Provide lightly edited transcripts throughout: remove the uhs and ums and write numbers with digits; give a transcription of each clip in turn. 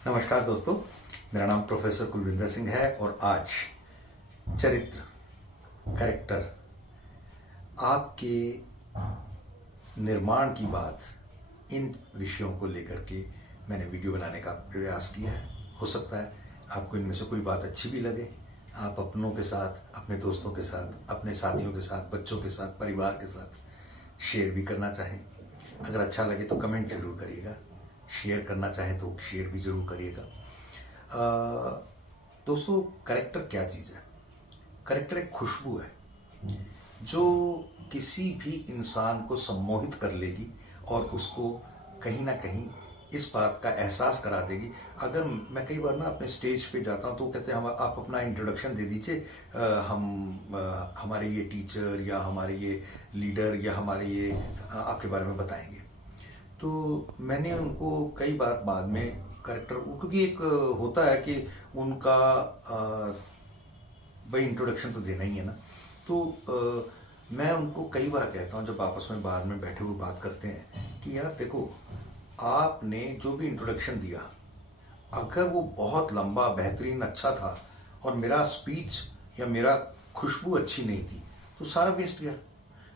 नमस्कार दोस्तों, मेरा नाम प्रोफेसर कुलविंदर सिंह है और आज चरित्र, कैरेक्टर, आपके निर्माण की बात, इन विषयों को लेकर के मैंने वीडियो बनाने का प्रयास किया है। हो सकता है आपको इनमें से कोई बात अच्छी भी लगे। आप अपनों के साथ, अपने दोस्तों के साथ, अपने साथियों के साथ, बच्चों के साथ, परिवार के साथ शेयर भी करना चाहें। अगर अच्छा लगे तो कमेंट जरूर करिएगा, शेयर करना चाहें तो शेयर भी जरूर करिएगा। दोस्तों, कैरेक्टर क्या चीज़ है? कैरेक्टर एक खुशबू है जो किसी भी इंसान को सम्मोहित कर लेगी और उसको कहीं ना कहीं इस बात का एहसास करा देगी। अगर मैं कई बार ना अपने स्टेज पे जाता हूँ तो कहते हैं हम आप अपना इंट्रोडक्शन दे दीजिए, हमारे ये टीचर या हमारे ये लीडर या हमारे ये आपके बारे में बताएंगे। तो मैंने उनको कई बार बाद में कैरेक्टर, क्योंकि एक होता है कि उनका भाई इंट्रोडक्शन तो देना ही है ना, तो मैं उनको कई बार कहता हूँ जब आपस में बाहर में बैठे हुए बात करते हैं कि यार देखो, आपने जो भी इंट्रोडक्शन दिया, अगर वो बहुत लंबा, बेहतरीन, अच्छा था और मेरा स्पीच या मेरा खुशबू अच्छी नहीं थी तो सारा वेस्ट गया।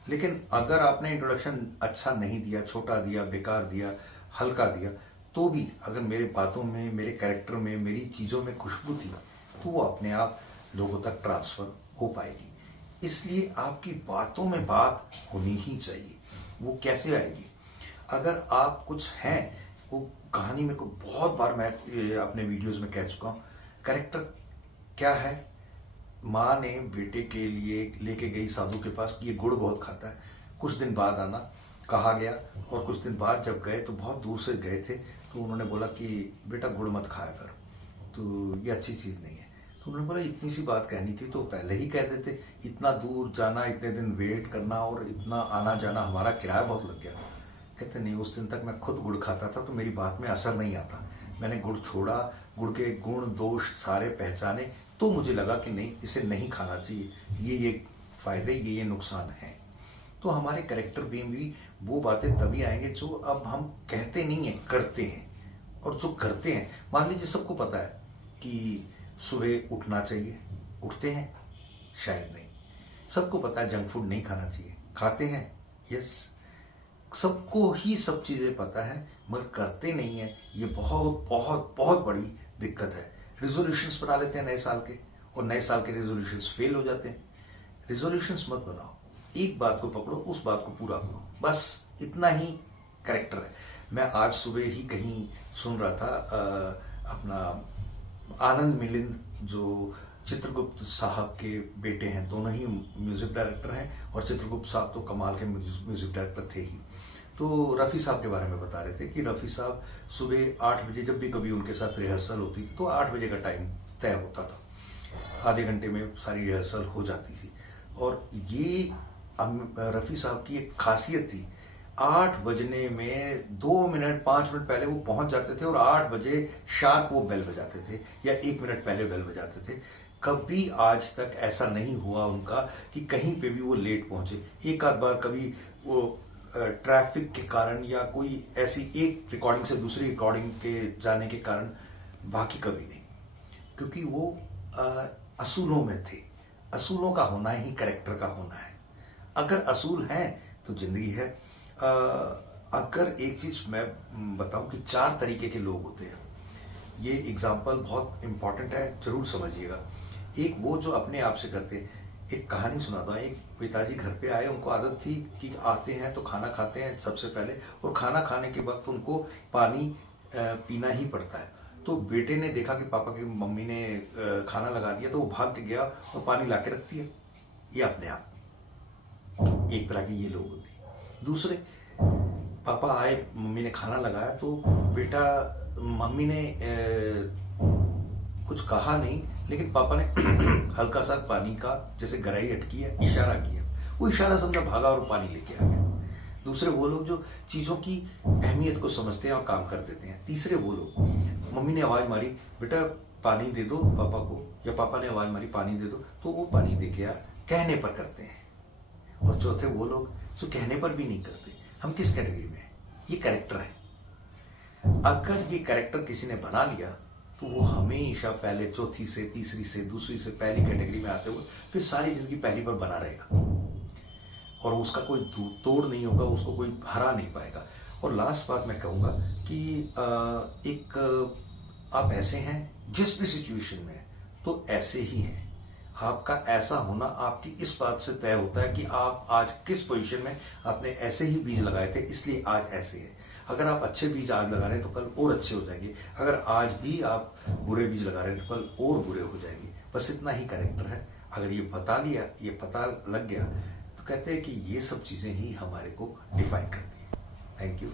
लेकिन अगर आपने इंट्रोडक्शन अच्छा नहीं दिया, छोटा दिया, बेकार दिया, हल्का दिया, तो भी अगर मेरे बातों में, मेरे कैरेक्टर में, मेरी चीज़ों में खुशबू थी तो वो अपने आप लोगों तक ट्रांसफ़र हो पाएगी। इसलिए आपकी बातों में बात होनी ही चाहिए। वो कैसे आएगी? अगर आप कुछ हैं, वो कहानी मेरे को बहुत बार मैं अपने वीडियोस में कह चुका हूँ, कैरेक्टर क्या है? माँ ने बेटे के लिए लेके गई साधु के पास कि ये गुड़ बहुत खाता है, कुछ दिन बाद आना कहा गया। और कुछ दिन बाद जब गए तो बहुत दूर से गए थे, तो उन्होंने बोला कि बेटा गुड़ मत खाया कर, तो ये अच्छी चीज़ नहीं है। तो उन्होंने बोला इतनी सी बात कहनी थी तो पहले ही कह देते, इतना दूर जाना, इतने दिन वेट करना और इतना आना जाना, हमारा किराया बहुत लग गया। कहते नहीं, उस दिन तक मैं खुद गुड़ खाता था तो मेरी बात में असर नहीं आता। मैंने गुड़ छोड़ा, गुड़ के गुण दोष सारे पहचाने, तो मुझे लगा कि नहीं, इसे नहीं खाना चाहिए, ये फायदे, ये नुकसान हैं। तो हमारे कैरेक्टर में भी वो बातें तभी आएंगे जो अब हम कहते नहीं हैं, करते हैं। और जो करते हैं, मान लीजिए सबको पता है कि सुबह उठना चाहिए, उठते हैं? शायद नहीं। सबको पता है जंक फूड नहीं खाना चाहिए, खाते हैं? यस। सबको ही सब चीज़ें पता है मगर करते नहीं है। ये बहुत बहुत बहुत बड़ी दिक्कत है। रिजोल्यूशंस बना लेते हैं नए साल के, और नए साल के रिजोल्यूशंस फेल हो जाते हैं। रिजोल्यूशंस मत बनाओ, एक बात को पकड़ो, उस बात को पूरा करो, बस इतना ही कैरेक्टर है। मैं आज सुबह ही कहीं सुन रहा था, अपना आनंद मिलिंद जो चित्रगुप्त साहब के बेटे हैं, दोनों ही म्यूजिक डायरेक्टर हैं और चित्रगुप्त साहब तो कमाल के म्यूजिक डायरेक्टर थे ही। तो रफ़ी साहब के बारे में बता रहे थे कि रफ़ी साहब सुबह 8 बजे, जब भी कभी उनके साथ रिहर्सल होती थी तो 8 बजे का टाइम तय होता था, आधे घंटे में सारी रिहर्सल हो जाती थी। और ये रफ़ी साहब की एक खासियत थी, 8 बजने में 2 मिनट 5 मिनट पहले वो पहुंच जाते थे और 8 बजे शार्प वो बेल बजाते थे या 1 मिनट पहले बेल बजाते थे। कभी आज तक ऐसा नहीं हुआ उनका कि कहीं पे भी वो लेट पहुंचे। एक आध बार कभी वो ट्रैफिक के कारण या कोई ऐसी एक रिकॉर्डिंग से दूसरी रिकॉर्डिंग के जाने के कारण, बाकी कभी नहीं, क्योंकि वो असूलों में थे। असूलों का होना ही कैरेक्टर का होना है। अगर असूल हैं तो जिंदगी है। अगर एक चीज मैं बताऊं कि 4 तरीके के लोग होते हैं, ये एग्जाम्पल बहुत इंपॉर्टेंट है, जरूर समझिएगा। एक वो जो अपने आप से करते हैं। एक कहानी सुनाता हूँ। एक पिताजी घर पे आए, उनको आदत थी कि आते हैं तो खाना खाते हैं सबसे पहले, और खाना खाने के वक्त उनको पानी पीना ही पड़ता है। तो बेटे ने देखा कि पापा की मम्मी ने खाना लगा दिया, तो वो भाग के गया और पानी ला के रख दिया। ये अपने आप एक तरह की ये लोग होते हैं। दूसरे, पापा आए, मम्मी ने खाना लगाया तो बेटा, मम्मी ने कुछ कहा नहीं, लेकिन पापा ने हल्का सा पानी का जैसे गराई अटकी है, इशारा किया, वो इशारा समझा, भागा और पानी लेके आ गया। दूसरे वो लोग जो चीज़ों की अहमियत को समझते हैं और काम कर देते हैं। तीसरे वो लोग, मम्मी ने आवाज़ मारी, बेटा पानी दे दो पापा को, या पापा ने आवाज़ मारी पानी दे दो, तो वो पानी दे के कहने पर करते हैं। और चौथे वो लोग जो कहने पर भी नहीं करते। हम किस कैटेगरी में हैं? ये कैरेक्टर है। अगर ये कैरेक्टर किसी ने बना लिया तो वो हमेशा पहले चौथी से, तीसरी से, दूसरी से पहली कैटेगरी में आते हुए फिर सारी जिंदगी पहली पर बना रहेगा और उसका कोई तोड़ नहीं होगा, उसको कोई हरा नहीं पाएगा। और लास्ट बात मैं कहूँगा कि एक आप ऐसे हैं जिस भी सिचुएशन में तो ऐसे ही हैं। आपका ऐसा होना आपकी इस बात से तय होता है कि आप आज किस पोजीशन में आपने ऐसे ही बीज लगाए थे, इसलिए आज ऐसे है। अगर आप अच्छे बीज आज लगा रहे हैं तो कल और अच्छे हो जाएंगे, अगर आज भी आप बुरे बीज लगा रहे हैं तो कल और बुरे हो जाएंगे। बस इतना ही कैरेक्टर है। अगर ये बता लिया, ये पता लग गया तो कहते हैं कि ये सब चीजें ही हमारे को डिफाइन करती हैं। Thank you.